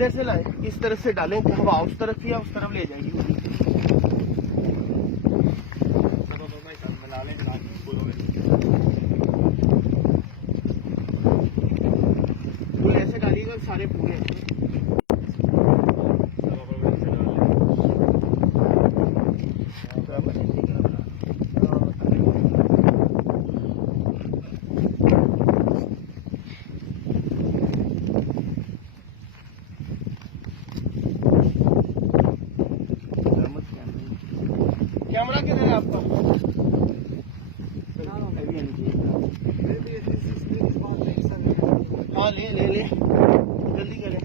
इधर से लाएं, इस तरफ से डालें, हवा उस तरफ या उस तरफ ले जाएगी। फूल ऐसे डालिएगा सारे पूरे। कैमरा किधर है आपका? हाँ ले ले ले, जल्दी करें।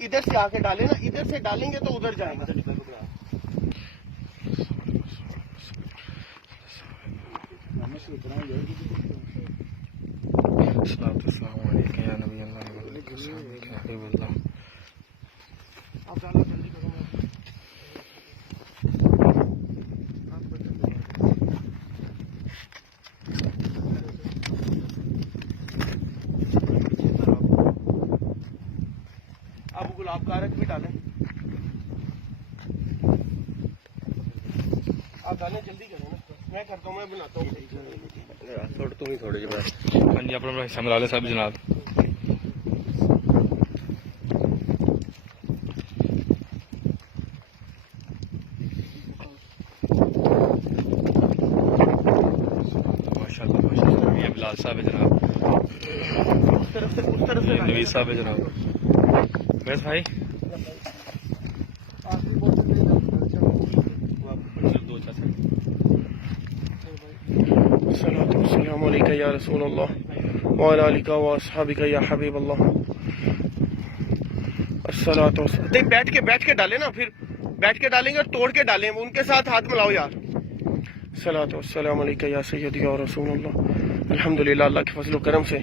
इधर से आके डालें ना, इधर से डालेंगे तो उधर जाएगा। आप डालो, जल्दी करो। अब गुलाब का रख भी डालें, आप डालें, जल्दी करें ना। मैं करता हूँ, मैं बनाता हूँ। थोड़े हाँ जी, अपना हिस्सा मिला ले सब जनाब। माशाल्लाह ये बिलाल साहब है जनाब, उस तरफ से नवीस साहब है जनाब। बस भाई अस्सलामु अलैका या रसूल अल्लाह व अला आलिका व अस्हाबिका या हबीब अल्लाह। अस्सलातु वस्सलाम। बैठ के डालें ना, फिर बैठ के डालेंगे और तोड़ के डालें, उनके साथ हाथ मिलाओ यार। अस्सलातु वस्सलामु अलैका या सय्यदी या रसूल अल्लाह। अल्हम्दुलिल्लाह, अल्लाह के फजल करम से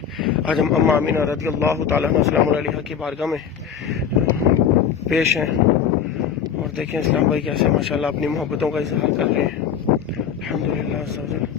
आज हम अम्मा आमिना रज़ियल्लाहु ताला अन्हा की बारगाह में पेश हैं। और देखें इस्लाम भाई कैसे माशाल्लाह अपनी मोहब्बतों का इजहार कर रहे हैं। अल्हम्दुलिल्लाह।